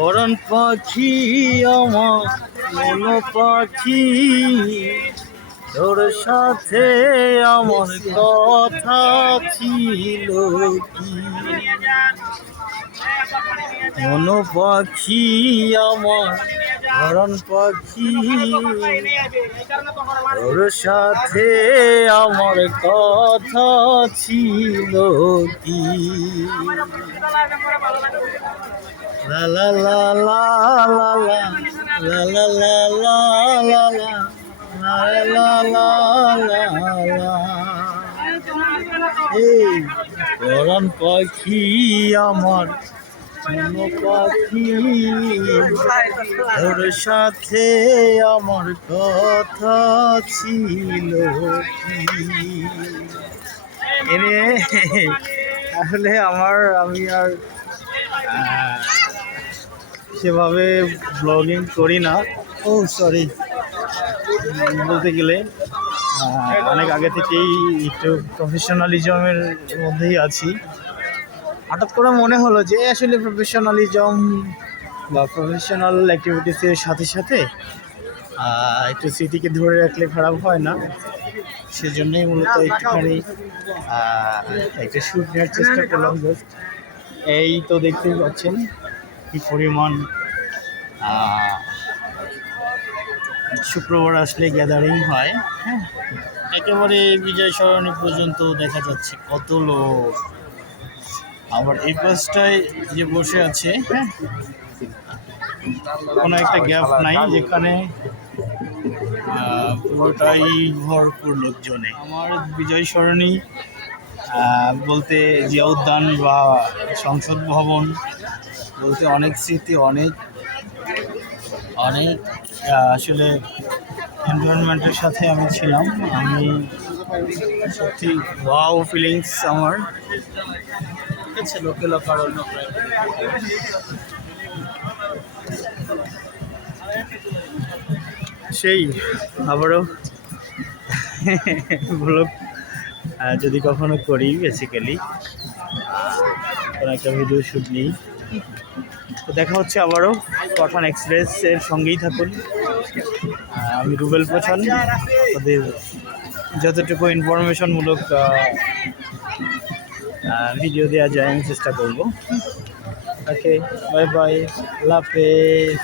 পরাণ পাখি আমার মন পাখি, তোর সাথে আমার কথা ছিল কি? মন পাখি আমার পরাণ পাখি, তোর সাথে আমার কথা ছিল কি? লা লা লা লা লা লা লা লা লা লা লা লা লা লা লা। এই পরাণ পাখি আমার মন পাখি, তোর সাথে আমার কথা ছিল কি? এনে আসলে আমি আর সেভাবে ব্লগিং করি না। ও সরি, বলতে গেলে অনেক আগে থেকেই একটু প্রফেশনালিজমের মধ্যেই আছি। হঠাৎ করে মনে হলো যে আসলে প্রফেশনালিজম বা প্রফেশনাল অ্যাক্টিভিটিসের সাথে সাথে একটু স্মৃতিকে ধরে রাখলে খারাপ হয় না। সেজন্যই মূলত একটুখানি একটা শ্যুট নেওয়ার চেষ্টা করলাম। জাস্ট এই তো দেখতেই পাচ্ছেন কি পরিমাণ শুক্রবার আসলে গ্যাদারিং হয়। হ্যাঁ, একেবারে বিজয় সরণি পর্যন্ত দেখা যাচ্ছে কত লোক। আবার এই পাশটায় যে বসে আছে, হ্যাঁ, কোনো একটা গ্যাপ নাই যেখানে পুরোটাই ভরপুর লোকজনে। আমার বিজয় সরণি বলতে জিয়া উদ্যান বা সংসদ ভবন বলতে অনেক স্মৃতি, অনেক অনেক আসলে এনভায়রনমেন্টের সাথে আমি ছিলাম। আমি সত্যি ওয়াও ফিলিংস আমার। ঠিক আছে, লোকেলা কারণ সেই আবারও ব্লগ যদি কখনো করি, বেসিক্যালি কোনো একটা ভিডিও শ্যুট নিই। তো দেখা হচ্ছে আবারও পাঠান এক্সপ্রেসের সঙ্গেই থাকুন। আমি রুবেল পাঠান, ওদের যতটুকু ইনফরমেশনমূলক ভিডিও দেওয়া যায় আমি চেষ্টা করব। ওকে, বাই বাই, আল্লাহ হাফেজ।